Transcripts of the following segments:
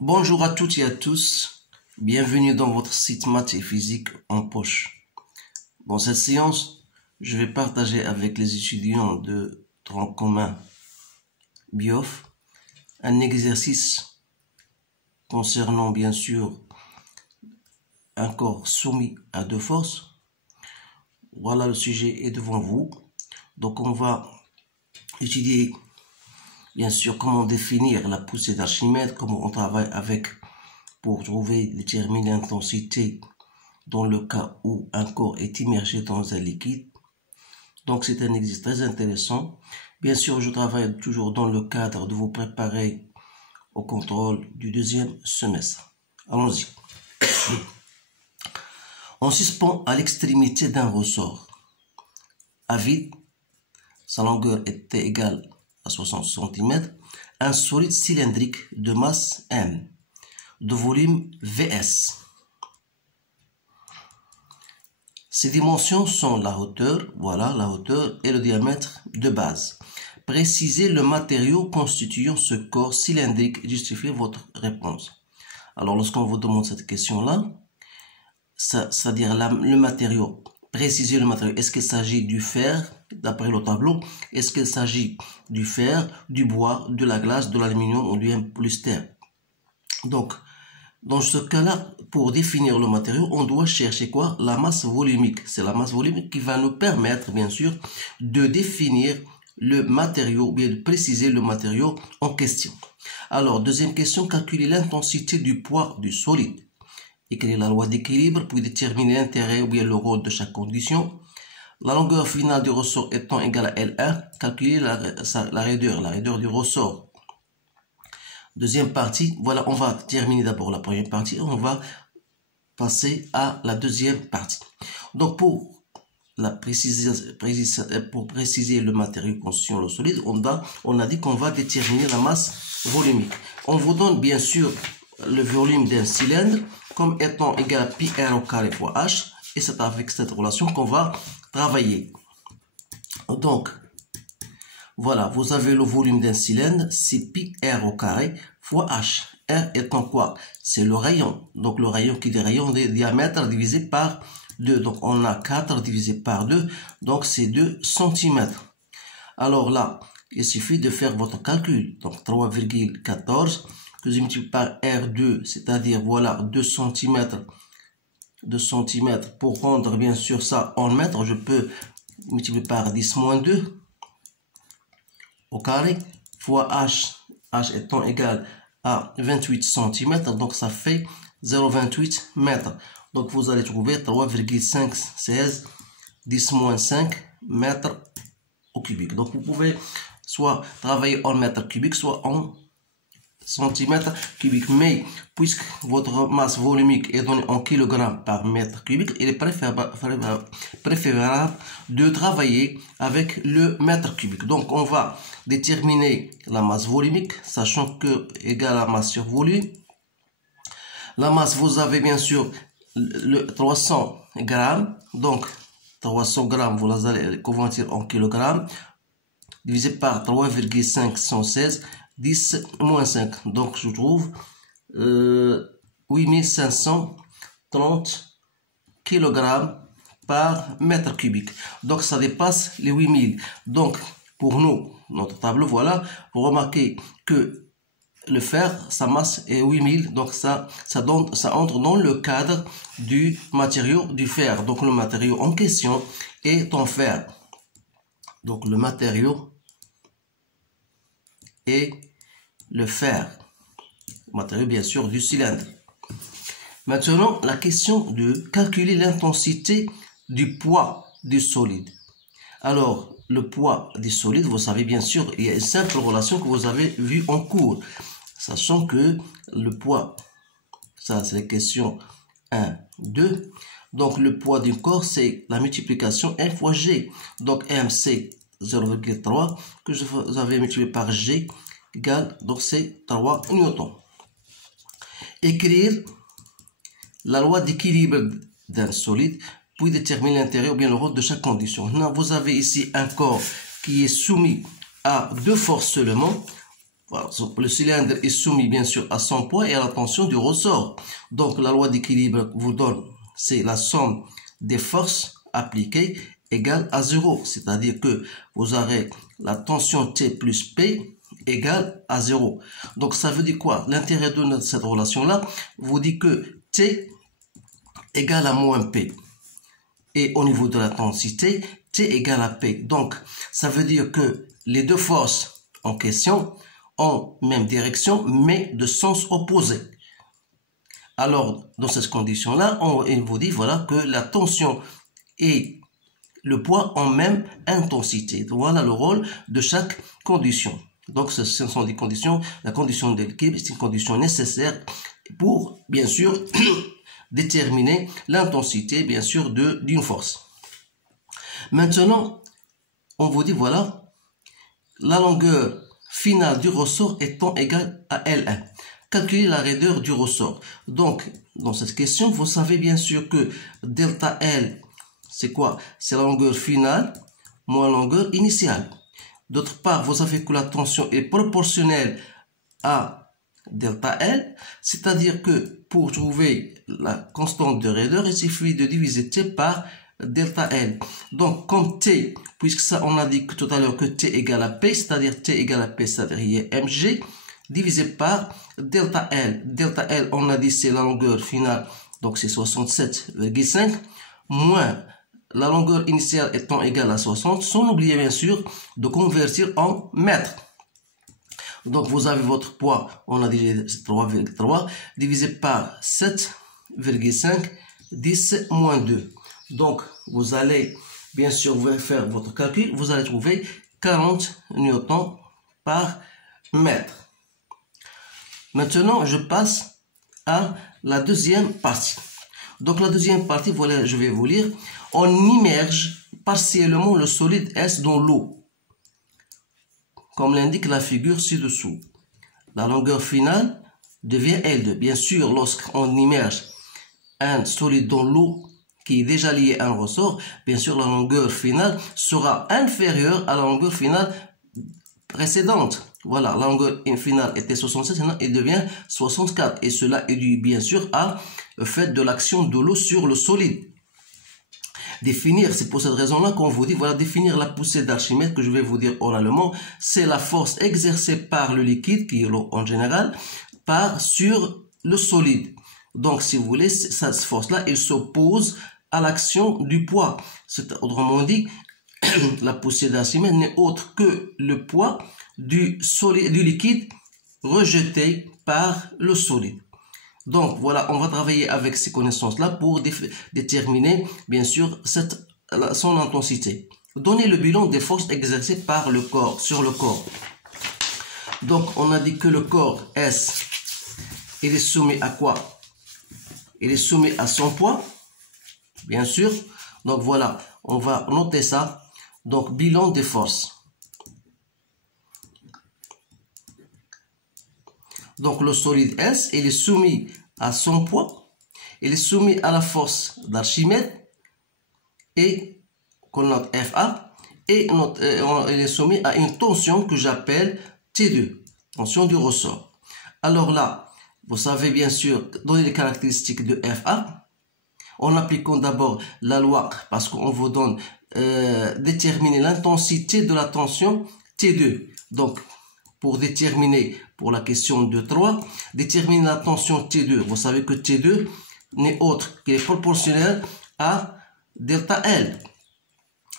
Bonjour à toutes et à tous, bienvenue dans votre site Maths et Physique en poche. Dans cette séance, je vais partager avec les étudiants de tronc commun BIOF un exercice concernant bien sûr un corps soumis à deux forces. Voilà, le sujet est devant vous. Donc on va étudier bien sûr comment définir la poussée d'Archimède, comment on travaille avec pour déterminer l'intensité dans le cas où un corps est immergé dans un liquide. Donc c'est un exercice très intéressant. Bien sûr, je travaille toujours dans le cadre de vous préparer au contrôle du deuxième semestre. Allons-y. On suspend à l'extrémité d'un ressort à vide, sa longueur était égale à 60 cm, un solide cylindrique de masse M, de volume Vs. Ces dimensions sont la hauteur, voilà la hauteur, et le diamètre de base. Précisez le matériau constituant ce corps cylindrique, justifiez votre réponse. Alors lorsqu'on vous demande cette question-là, c'est-à-dire le matériau, précisez le matériau. Est-ce qu'il s'agit du fer, d'après le tableau? Est-ce qu'il s'agit du fer, du bois, de la glace, de l'aluminium ou du polyester? Donc, dans ce cas-là, pour définir le matériau, on doit chercher quoi? La masse volumique. C'est la masse volumique qui va nous permettre, bien sûr, de définir le matériau, bien de préciser le matériau en question. Alors, deuxième question, calculer l'intensité du poids du solide. Écrire la loi d'équilibre, puis déterminer l'intérêt ou bien le rôle de chaque condition. La longueur finale du ressort étant égale à L1, calculer la raideur du ressort. Deuxième partie, voilà, on va terminer d'abord la première partie, on va passer à la deuxième partie. Donc pour préciser le matériau constituant le solide, on a dit qu'on va déterminer la masse volumique. On vous donne bien sûr le volume d'un cylindre comme étant égal à pi r au carré fois h, et c'est avec cette relation qu'on va travailler. Donc, voilà, vous avez le volume d'un cylindre, c'est pi r au carré fois h. R étant quoi? C'est le rayon. Donc le rayon qui est le rayon de diamètre divisé par 2. Donc on a 4 divisé par 2. Donc c'est 2 cm. Alors là, il suffit de faire votre calcul. Donc 3,14 que je multiplie par R2, c'est-à-dire voilà 2 cm. 2 cm pour rendre bien sûr ça en mètres. Je peux multiplier par 10 moins 2 au carré fois h, h étant égal à 28 cm, donc ça fait 0,28 mètres. Donc vous allez trouver 3,516 10 moins 5 mètres au cubique. Donc vous pouvez soit travailler en mètres cubiques, soit en centimètres cubiques. Mais puisque votre masse volumique est donnée en kilogrammes par mètre cubique, il est préférable de travailler avec le mètre cubique. Donc on va déterminer la masse volumique, sachant que égale à masse sur volume. La masse, vous avez bien sûr le 300 grammes, donc 300 grammes, vous allez convertir en kilogrammes, divisé par 3,516, 10 moins 5. Donc je trouve 8530 kg par mètre cubique. Donc ça dépasse les 8000. Donc pour nous, notre tableau, voilà, vous remarquez que le fer, sa masse est 8000, donc ça entre dans le cadre du matériau du fer. Donc le matériau en question est en fer. Donc le matériau est le fer. Matériau bien sûr du cylindre. Maintenant, la question de calculer l'intensité du poids du solide. Alors, le poids du solide, vous savez bien sûr, il y a une simple relation que vous avez vue en cours. Sachant que le poids, ça c'est la question 1, 2. Donc le poids du corps, c'est la multiplication M fois G. Donc M c'est 0,3 que vous avez multiplié par G égale, donc c'est 3 newtons. Écrire la loi d'équilibre d'un solide, puis déterminer l'intérêt ou bien le rôle de chaque condition. Maintenant, vous avez ici un corps qui est soumis à deux forces seulement. Voilà, le cylindre est soumis bien sûr à son poids et à la tension du ressort. Donc la loi d'équilibre vous donne, c'est la somme des forces appliquées égale à 0. C'est-à-dire que vous aurez la tension T plus P égale à 0. Donc ça veut dire quoi? L'intérêt de cette relation-là vous dit que T égale à moins P. Et au niveau de l'intensité, T égale à P. Donc ça veut dire que les deux forces en question en même direction, mais de sens opposé. Alors, dans cette condition-là, il vous dit voilà, que la tension et le poids en même intensité. Voilà le rôle de chaque condition. Donc, ce sont des conditions. La condition de l'équilibre, c'est une condition nécessaire pour, bien sûr, déterminer l'intensité, bien sûr, d'une force. Maintenant, on vous dit voilà, la longueur finale du ressort étant égale à L1. Calculez la raideur du ressort. Donc, dans cette question, vous savez bien sûr que delta L, c'est quoi? C'est la longueur finale moins la longueur initiale. D'autre part, vous savez que la tension est proportionnelle à delta L, c'est-à-dire que pour trouver la constante de raideur, il suffit de diviser T par delta L. Donc, comme T, puisque ça, on a dit tout à l'heure que T égale à P, c'est-à-dire T égale à P, c'est-à-dire il y a mg, divisé par delta L. Delta L, on a dit c'est la longueur finale, donc c'est 67,5, moins la longueur initiale étant égale à 60, sans oublier bien sûr de convertir en mètres. Donc, vous avez votre poids, on a dit 3,3, divisé par 7,5, 10 moins 2. Donc, vous allez, bien sûr, faire votre calcul, vous allez trouver 40 newtons par mètre. Maintenant, je passe à la deuxième partie. Donc, la deuxième partie, voilà, je vais vous lire. On immerge partiellement le solide S dans l'eau, comme l'indique la figure ci-dessous. La longueur finale devient L2. Bien sûr, lorsqu'on immerge un solide dans l'eau, qui est déjà lié à un ressort, bien sûr la longueur finale sera inférieure à la longueur finale précédente. Voilà, la longueur finale était 67, maintenant elle devient 64. Et cela est dû bien sûr à le fait de l'action de l'eau sur le solide. Définir, c'est pour cette raison-là qu'on vous dit, voilà, définir la poussée d'Archimède, que je vais vous dire oralement, c'est la force exercée par le liquide, qui est l'eau en général, sur le solide. Donc, si vous voulez, cette force-là, elle s'oppose à l'action du poids. Autrement dit, la poussée d'Archimède n'est autre que le poids du liquide rejeté par le solide. Donc, voilà, on va travailler avec ces connaissances-là pour déterminer, bien sûr, son intensité. Donner le bilan des forces exercées par le corps, sur le corps. Donc, on a dit que le corps S, il est soumis à quoi? Il est soumis à son poids, bien sûr. Donc voilà, on va noter ça. Donc bilan des forces. Donc le solide S, il est soumis à son poids. Il est soumis à la force d'Archimède et qu'on note FA. Et il est soumis à une tension que j'appelle T2, tension du ressort. Alors là, vous savez bien sûr donner les caractéristiques de FA en appliquant d'abord la loi, parce qu'on vous donne déterminer l'intensité de la tension T2. Donc, pour déterminer, pour la question de 3, déterminer la tension T2. Vous savez que T2 n'est autre que proportionnel à delta L.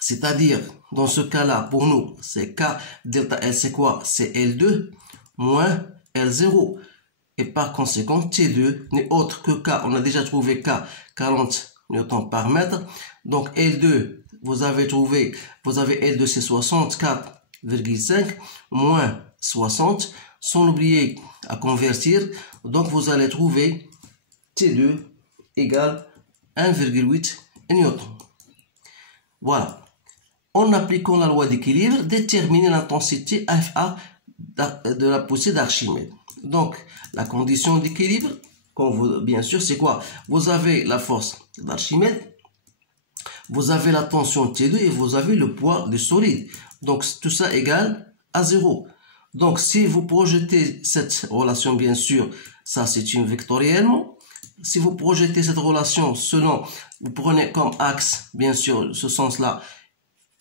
C'est-à-dire, dans ce cas-là, pour nous, c'est K delta L, c'est quoi? C'est L2 moins L0. Et par conséquent, T2 n'est autre que K. On a déjà trouvé K, 40 newtons par mètre. Donc L2, vous avez L2, c'est 64,5 moins 60, sans oublier à convertir. Donc vous allez trouver T2 égale 1,8 newton. Voilà. En appliquant la loi d'équilibre, déterminer l'intensité FA de la poussée d'Archimède. Donc, la condition d'équilibre, bien sûr, c'est quoi? Vous avez la force d'Archimède, vous avez la tension T2 et vous avez le poids du solide. Donc, tout ça égale à 0. Donc, si vous projetez cette relation, bien sûr, ça c'est une vectoriellement. Si vous projetez cette relation selon, vous prenez comme axe, bien sûr, ce sens-là,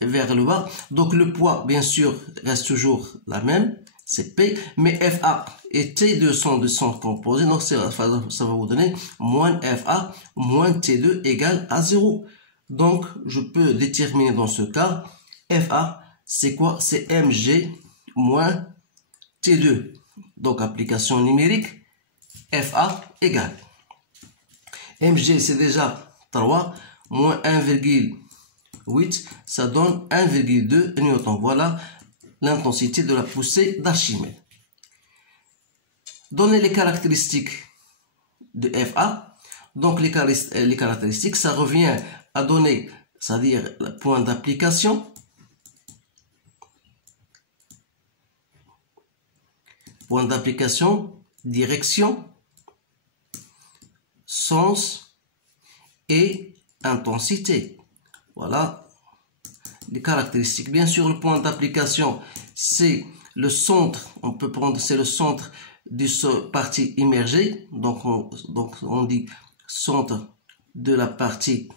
vers le bas. Donc, le poids, bien sûr, reste toujours la même, c'est P, mais FA et T2 sont composés. Donc, ça va vous donner moins FA moins T2 égale à 0. Donc, je peux déterminer dans ce cas, FA, c'est quoi? C'est mg moins T2. Donc, application numérique, FA égale. mg, c'est déjà 3, moins 1,8, ça donne 1,2 newton. Voilà l'intensité de la poussée d'Archimède. Donnez les caractéristiques de FA. Donc, les caractéristiques, ça revient à donner, c'est-à-dire le point d'application. Point d'application, direction, sens et intensité. Voilà les caractéristiques. Bien sûr, le point d'application, c'est le centre, on peut prendre, c'est le centre de cette partie immergée. Donc, on dit centre de la partie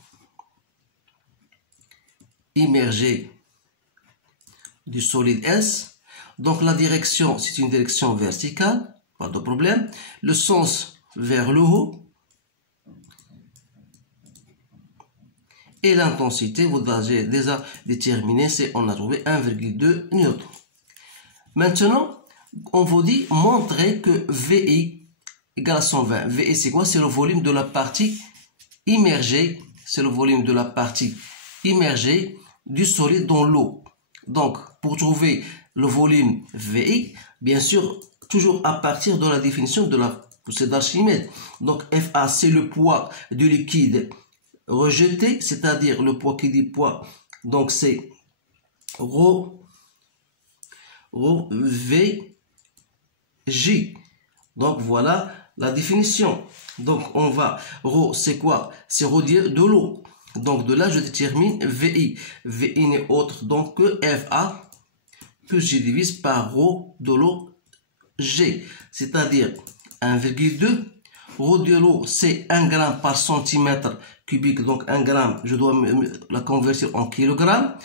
immergée du solide S. Donc, la direction, c'est une direction verticale, pas de problème. Le sens vers le haut. Et l'intensité, vous avez déjà déterminé, c'est on a trouvé 1,2 newton. Maintenant, on vous dit montrer que VI égale à 120. VI, c'est quoi? C'est le volume de la partie immergée. C'est le volume de la partie immergée du solide dans l'eau. Donc, pour trouver le volume VI, bien sûr, toujours à partir de la définition de la poussée d'Archimède. Donc, FA, c'est le poids du liquide rejeté, c'est-à-dire le poids qui dit poids. Donc, c'est ρ V J. Donc, voilà la définition. Donc, on va, ρ, c'est quoi? C'est ρ de l'eau. Donc, de là, je détermine VI. VI n'est autre donc que FA que je divise par ρ de l'eau G, c'est-à-dire 1,2. ρ de l'eau, c'est 1 gramme par centimètre cubique. Donc, 1 gramme, je dois la convertir en kilogrammes,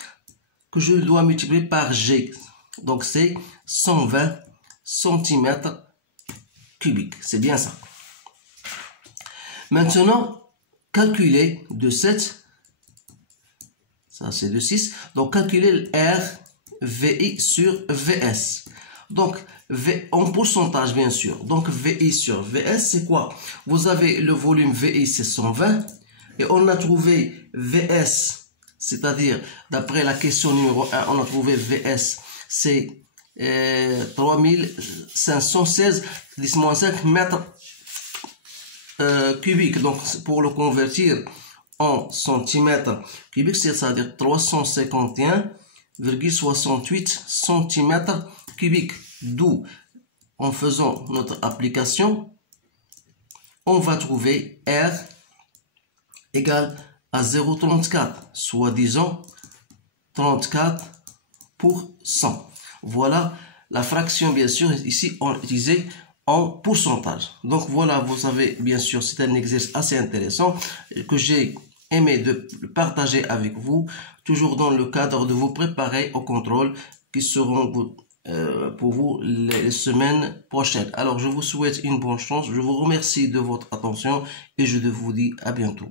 que je dois multiplier par G. Donc, c'est 120 centimètres cubiques. C'est bien ça. Maintenant, calculer de 7. Ça, c'est de 6. Donc, calculer R, VI sur VS. Donc, en pourcentage, bien sûr. Donc, VI sur VS, c'est quoi? Vous avez le volume VI, c'est 120. Et on a trouvé VS, c'est-à-dire, d'après la question numéro 1, on a trouvé VS, c'est 3516, 10-5 mètres cubiques. Donc, pour le convertir en centimètres cubiques, c'est-à-dire 351,68 centimètres cubiques. D'où, en faisant notre application, on va trouver R égale à 0,34, soit disons 34%. Voilà la fraction, bien sûr, ici on utilisait en pourcentage. Donc voilà, vous savez, bien sûr, c'est un exercice assez intéressant que j'ai aimé de partager avec vous, toujours dans le cadre de vous préparer au contrôle qui seront pour vous les semaines prochaines. Alors, je vous souhaite une bonne chance. Je vous remercie de votre attention et je vous dis à bientôt.